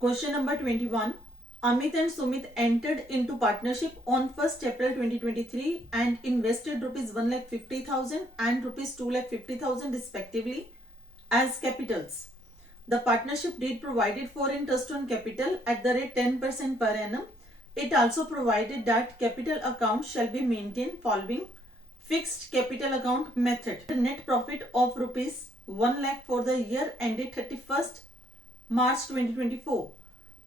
Question number 21. Amit and Sumit entered into partnership on 1st April 2023 and invested rupees 1,50,000 and rupees 2,50,000 respectively as capitals. The partnership deed provided for interest on capital at the rate 10% per annum. It also provided that capital account shall be maintained following fixed capital account method. The net profit of rupees 1 lakh for the year ended 31st March 2024.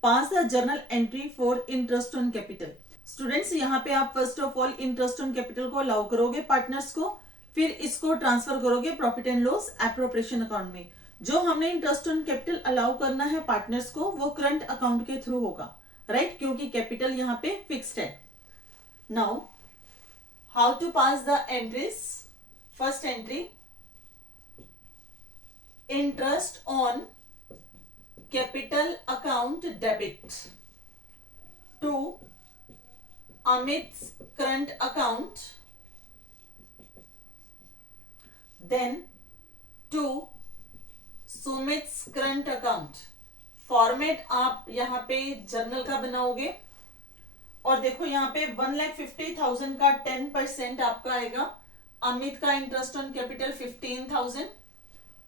Pass the journal entry for interest on capital. Students यहाँ पे आप first of all interest on capital को allow करोगे partners को, फिर इसको transfer करोगे profit and loss appropriation account में. जो हमने इंटरेस्ट ऑन कैपिटल अलाउ करना है पार्टनर्स को वो करंट अकाउंट के थ्रू होगा, राइट, क्योंकि कैपिटल यहाँ पे फिक्स्ड है. Now how to pass the entries. First entry, interest on capital account debit to Amit's current account, then to Sumit's current account. Format आप यहाँ पे जर्नल का बनाओगे और देखो यहाँ पे 1,50,000 का 10% आपका आएगा. अमित का इंटरेस्ट ऑन कैपिटल 15,000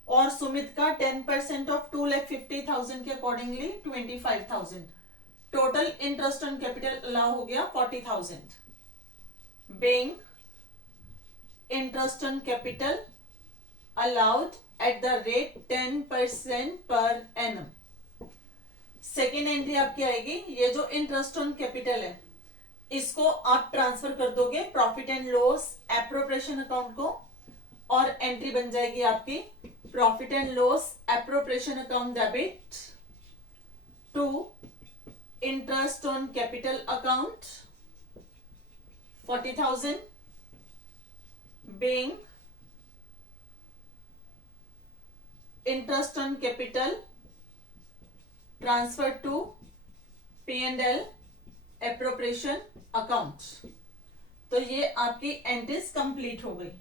और सुमित का 10% ऑफ 2,50,000 के accordingly 25,000. Total interest on capital allow हो गया 40,000. Being interest on capital allowed at the rate 10% per annum. Second entry आपकी आएगी, ये जो इंटरेस्ट ऑन कैपिटल है इसको आप ट्रांसफर कर दोगे profit and loss appropriation account को और एंट्री बन जाएगी आपकी profit and loss appropriation account debit to interest on capital account 40,000 being interest on capital transfer to P&L appropriation account. तो ये आपकी एंट्रीज कंप्लीट हो गई.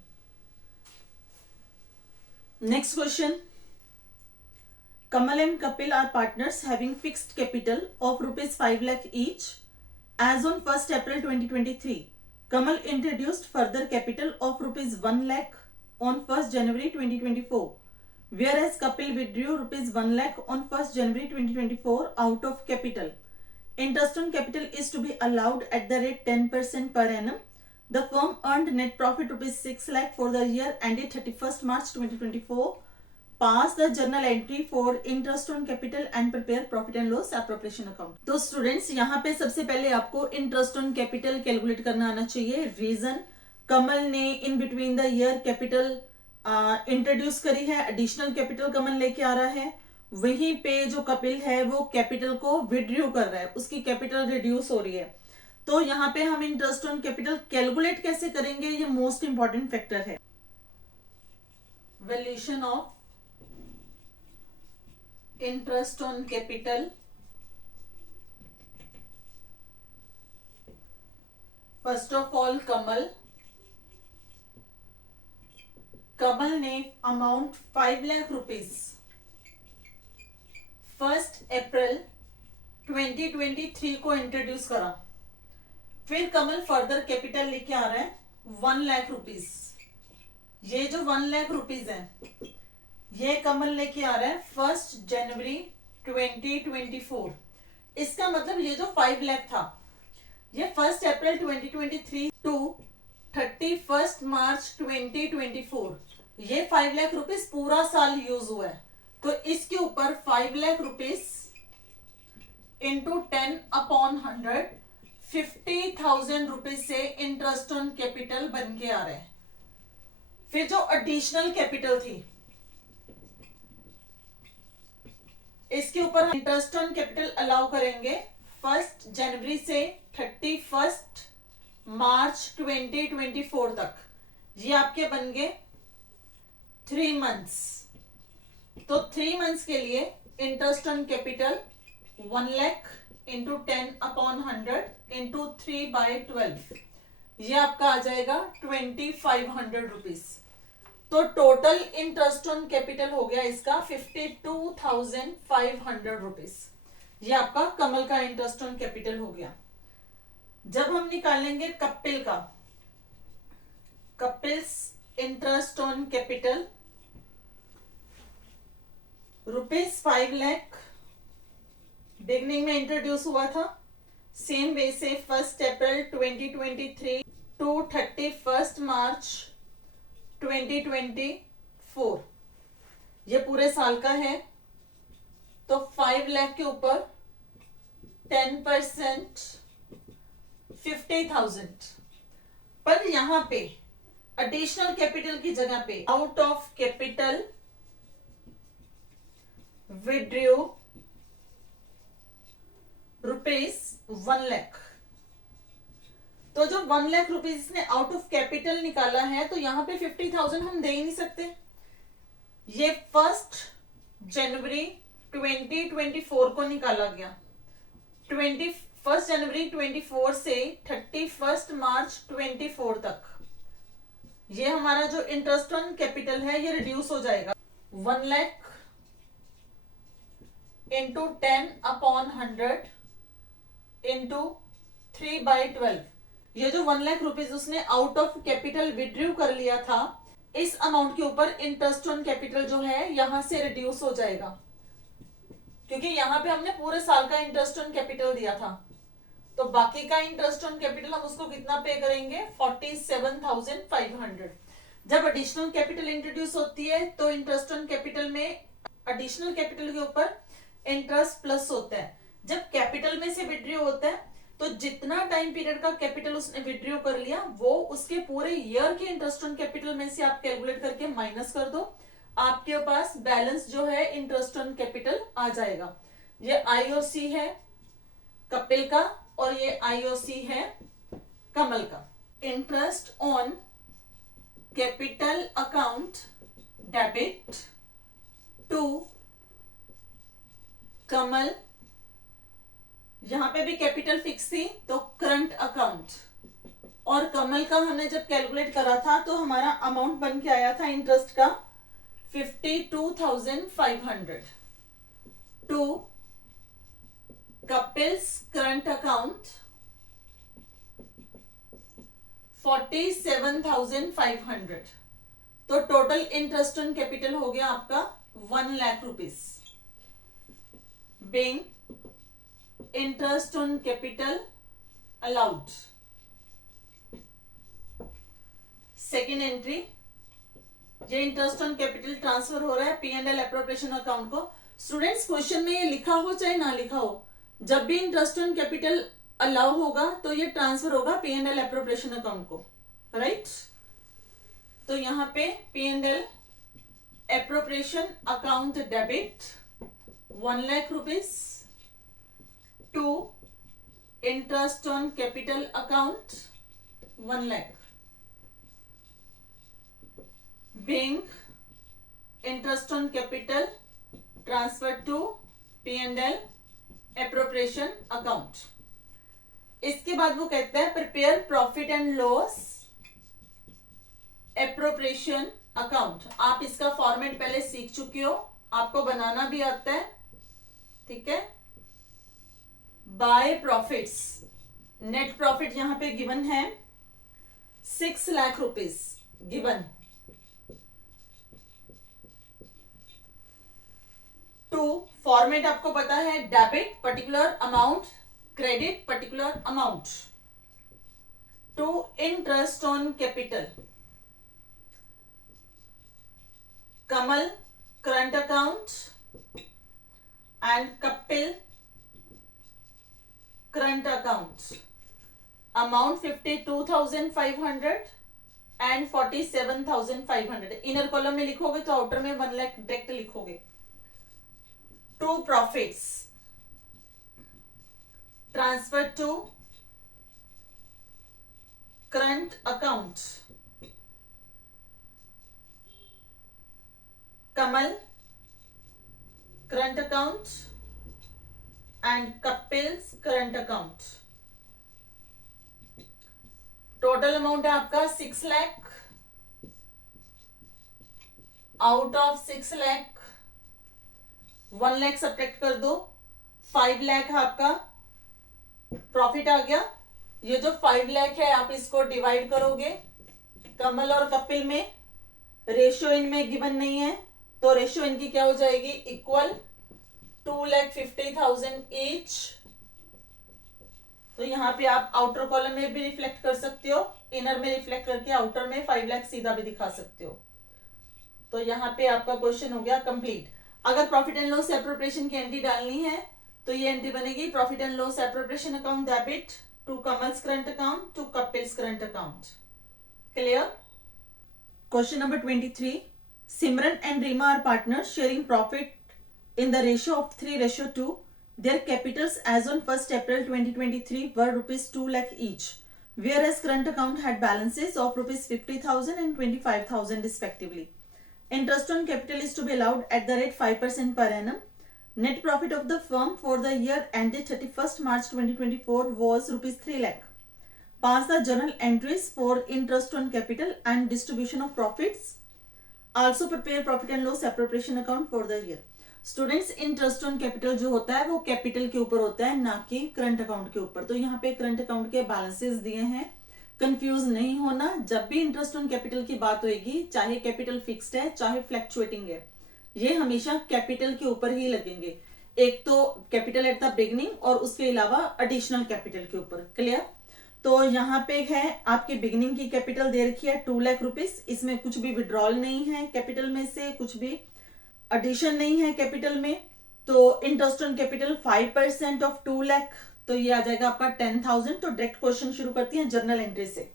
Next question. Kamal and Kapil are partners having fixed capital of rupees 5 lakh each. As on 1st April 2023, Kamal introduced further capital of rupees 1 lakh on 1st January 2024, whereas Kapil withdrew rupees 1 lakh on 1st January 2024 out of capital. Interest on capital is to be allowed at the rate 10% per annum. The firm earned net profit rupees 6 lakh for the year ended 31st March 2024. Pass the journal entry for interest on capital and prepare profit and loss appropriation account. तो students यहाँ पे सबसे पहले आपको interest on capital calculate करना आना चाहिए. Reason, कमल ने in between the year capital introduce करी है, एडिशनल कैपिटल कमल लेके आ रहा है. वहीं पे जो कपिल है वो कैपिटल को विड्रू कर रहा है, उसकी कैपिटल रिड्यूस हो रही है. तो यहाँ पे हम इंटरेस्ट ऑन कैपिटल कैलकुलेट कैसे करेंगे, ये मोस्ट इंपॉर्टेंट फैक्टर है. Valuation of interest on capital. First of all Kamal ने अमाउंट 5 लाख रुपीज 1st अप्रैल 2023 को इंट्रोड्यूस करा. फिर कमल फर्दर कैपिटल लेके आ रहा है 1 लाख रुपीज. ये जो 1 लाख रुपीज है ये कमल लेके आ रहा है 1st जनवरी 2024. इसका मतलब ये जो 5 लाख था ये 1st अप्रैल 2023 टू 31st मार्च 2024 ये 5 लाख रुपीज पूरा साल यूज हुआ है. तो इसके ऊपर 5 लाख रुपीज इंटू 10/100 50,000 रुपीज से इंटरेस्ट ऑन कैपिटल बन के आ रहा है. फिर जो एडिशनल कैपिटल थी इसके ऊपर इंटरेस्ट ऑन कैपिटल अलाउ करेंगे 1st जनवरी से 31st मार्च 2024 तक. ये आपके बन गए 3 मंथ्स. तो 3 मंथ्स के लिए interest on capital 1 lakh into 10/100 into 3/12 ये आपका आ जाएगा 2,500 रुपीज. तो टोटल इंटरेस्ट ऑन कैपिटल हो गया इसका 52,500 रुपीज. ये आपका कमल का इंटरेस्ट ऑन कैपिटल हो गया। जब हम निकालेंगे कपिल का, Kapil's interest on capital ₹5 lakh beginning में इंट्रोड्यूस हुआ था। सेम वे से 1 अप्रैल 2023 टू 31 मार्च 2024 ये पूरे साल का है। तो 5 लाख के ऊपर 10% 50,000। पर यहां पे एडिशनल कैपिटल की जगह पे out of capital withdrew ₹1 lakh. तो जो 1 लाख रुपीज इसने आउट ऑफ कैपिटल निकाला है, तो यहां पे 50,000 हम दे ही नहीं सकते। ये 1 जनवरी 2024 को निकाला गया। 21 जनवरी 24 से 31 मार्च 24 तक ये हमारा जो इंटरेस्ट ऑन कैपिटल है ये रिड्यूस हो जाएगा। 1 लाख इंटू 10/100 इंटू 3/12। ये जो 1 लाख रुपीज उसने आउट ऑफ कैपिटल विड्रू कर लिया था, इस अमाउंट के ऊपर इंटरेस्ट ऑन कैपिटल जो है यहां से रिड्यूस हो जाएगा, क्योंकि यहां पे हमने पूरे साल का इंटरेस्ट ऑन कैपिटल दिया था। तो बाकी का इंटरेस्ट ऑन कैपिटल हम उसको कितना पे करेंगे? 47,500। जब एडिशनल कैपिटल इंट्रोड्यूस होती है तो इंटरेस्ट ऑन कैपिटल में एडिशनल कैपिटल के ऊपर इंटरेस्ट प्लस होता है। जब कैपिटल में से विड्रॉ होता है तो जितना टाइम पीरियड का कैपिटल उसने विड्रॉ कर लिया वो उसके पूरे ईयर के इंटरेस्ट ऑन कैपिटल में से आप कैलकुलेट करके माइनस कर दो, आपके पास बैलेंस जो है इंटरेस्ट ऑन कैपिटल आ जाएगा। ये आईओसी है कपिल का और ये आईओसी है कमल का। Interest on capital account debit to Kamal, यहां पे भी कैपिटल फिक्स थी तो करंट अकाउंट, और कमल का हमने जब कैलकुलेट करा था तो हमारा अमाउंट बन के आया था इंटरेस्ट का 52,500 टू कपिल्स करंट अकाउंट 47,500। तो टोटल इंटरेस्ट ऑन कैपिटल हो गया आपका 1 lakh rupees. being interest on capital allowed। Second entry, ये इंटरेस्ट ऑन कैपिटल ट्रांसफर हो रहा है P&L एप्रोप्रिएशन अकाउंट को। स्टूडेंट्स क्वेश्चन में ये लिखा हो चाहे ना लिखा हो, जब भी इंटरेस्ट ऑन कैपिटल अलाउ होगा तो ये ट्रांसफर होगा P&L एप्रोप्रिएशन अकाउंट को, राइट। तो यहाँ पे P&L appropriation account debit 1 lakh rupees to interest on capital account 1 lakh being interest on capital transferred to P&L appropriation account। इसके बाद वो कहता है prepare profit and loss appropriation account. आप इसका फॉर्मेट पहले सीख चुके हो, आपको बनाना भी आता है, ठीक है। बाय प्रॉफिट्स, नेट प्रॉफिट यहां पे गिवन है 6 lakh rupees given to, format आपको पता है, debit particular amount, credit particular amount to interest on capital Kamal current account and Kapil current account amount 52,500 and 47,500। Inner column में लिखोगे तो आउटर में 1 लाख डायरेक्ट लिखोगे। To profits transfer to current account Kamal current account and Kapil's current account. Total amount है आपका 6 lakh. Out of 6 lakh 1 lakh subtract कर दो, 5 लाख आपका प्रॉफिट आ गया। ये जो 5 लाख है आप इसको डिवाइड करोगे कमल और कपिल में, रेशियो इनमें गिवन नहीं है तो रेशियो इनकी क्या हो जाएगी, इक्वल 2,50,000 ईच। तो यहाँ पे आप आउटर कॉलम में भी रिफ्लेक्ट कर सकते हो, इनर में रिफ्लेक्ट करके आउटर में 5 लाख सीधा भी दिखा सकते हो। तो यहाँ पे आपका क्वेश्चन हो गया कंप्लीट। अगर प्रॉफिट एंड लॉस एप्रोप्रिएशन की एंट्री डालनी है तो ये एंट्री बनेगी profit and loss appropriation account debit to Kamal's current account to Kapil's current account. Clear? Question number 23, Simran and Rima are partners sharing profit in the ratio of 3:2. Their capitals as on 1st April 2023 were rupees 2 lakh each, whereas current account had balances of rupees 50,000 and 25,000 respectively. Interest on capital is to be allowed at the rate 5% per annum. Net profit of the firm for the year ended 31st March 2024 was rupees 3 lakh. Pass the journal entries for interest on capital and distribution of profits. Also prepare profit and loss appropriation account for the year. Students, interest on capital जो होता है वो capital के ऊपर होता है, ना कि करंट अकाउंट के ऊपर। तो यहाँ पे करंट अकाउंट के बैलेंसेस दिए हैं, कंफ्यूज नहीं होना। जब भी इंटरेस्ट ऑन कैपिटल की बात होगी, चाहे कैपिटल फिक्स्ड है चाहे फ्लैक्चुएटिंग है, ये हमेशा कैपिटल के ऊपर ही लगेंगे। एक तो कैपिटल एट द बिगिनिंग और उसके अलावा एडिशनल कैपिटल के ऊपर। क्लियर? तो यहाँ पे है आपकी बिगिनिंग की कैपिटल दे रखी है 2 लाख रुपीज, इसमें कुछ भी विड्रॉल नहीं है कैपिटल में से, कुछ भी एडिशन नहीं है कैपिटल में। तो interest on capital 5% of 2 lakh, तो ये आ जाएगा आपका 10,000। तो डायरेक्ट क्वेश्चन शुरू करती हैं जर्नल एंट्री से।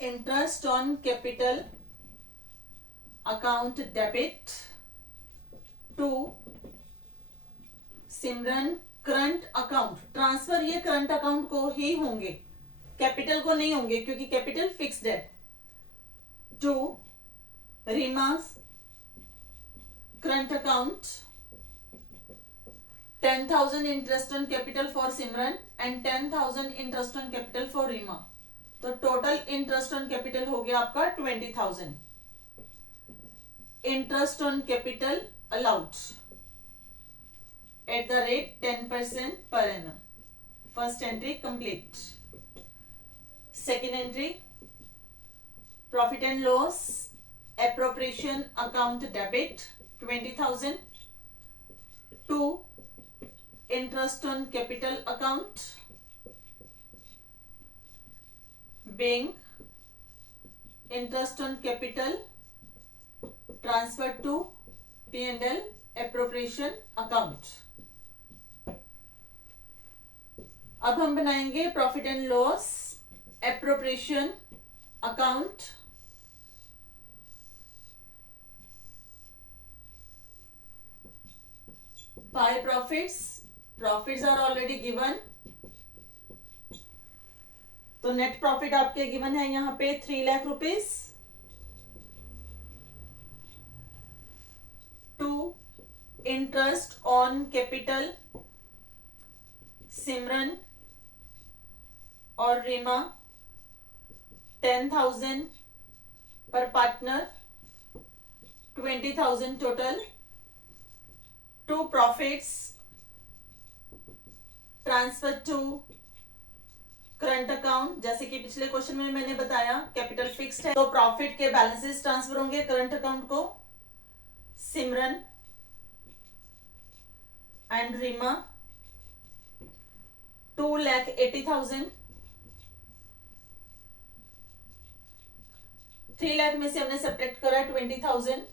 Interest on capital account debit to Simran current account. Transfer ये करंट अकाउंट को ही होंगे, कैपिटल को नहीं होंगे क्योंकि कैपिटल फिक्स्ड है। To Reema's current account 10,000 interest on capital for Simran and 10,000 interest on capital for Reema. तो टोटल इंटरेस्ट ऑन कैपिटल हो गया आपका 20,000। इंटरेस्ट ऑन कैपिटल allowed at the rate 10% per annum. First entry complete. Second entry, profit and loss appropriation account debit 20,000 to interest on capital account being interest on capital transferred to P&L appropriation account। अब हम बनाएंगे profit and loss appropriation account. By profits are already given. तो net profit आपके given है यहाँ पे 3 lakh rupees to interest on capital Simran और Reema 10,000 per partner 20,000 total. To profits transfer to current account. जैसे कि पिछले क्वेश्चन में मैंने बताया कैपिटल फिक्स्ड है तो प्रॉफिट के बैलेंसेस ट्रांसफर होंगे करंट अकाउंट को। सिमरन एंड रीमा 2,80,000। 3 लाख में से हमने सब्ट्रैक्ट करा 20,000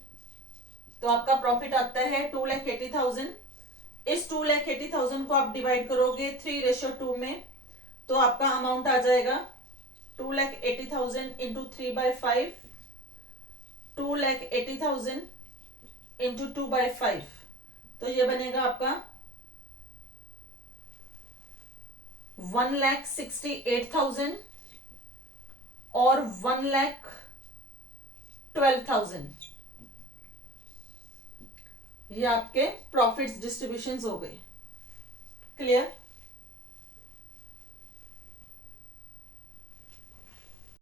तो आपका प्रॉफिट आता है 2,80,000। इस 2,80,000 को आप डिवाइड करोगे 3:2 में तो आपका अमाउंट आ जाएगा 2,80,000 इंटू 3/5, 2,80,000 इंटू 2/5। तो ये बनेगा आपका 1,68,000 और 1,12,000। ये आपके प्रॉफिट्स डिस्ट्रीब्यूशंस हो गए। क्लियर?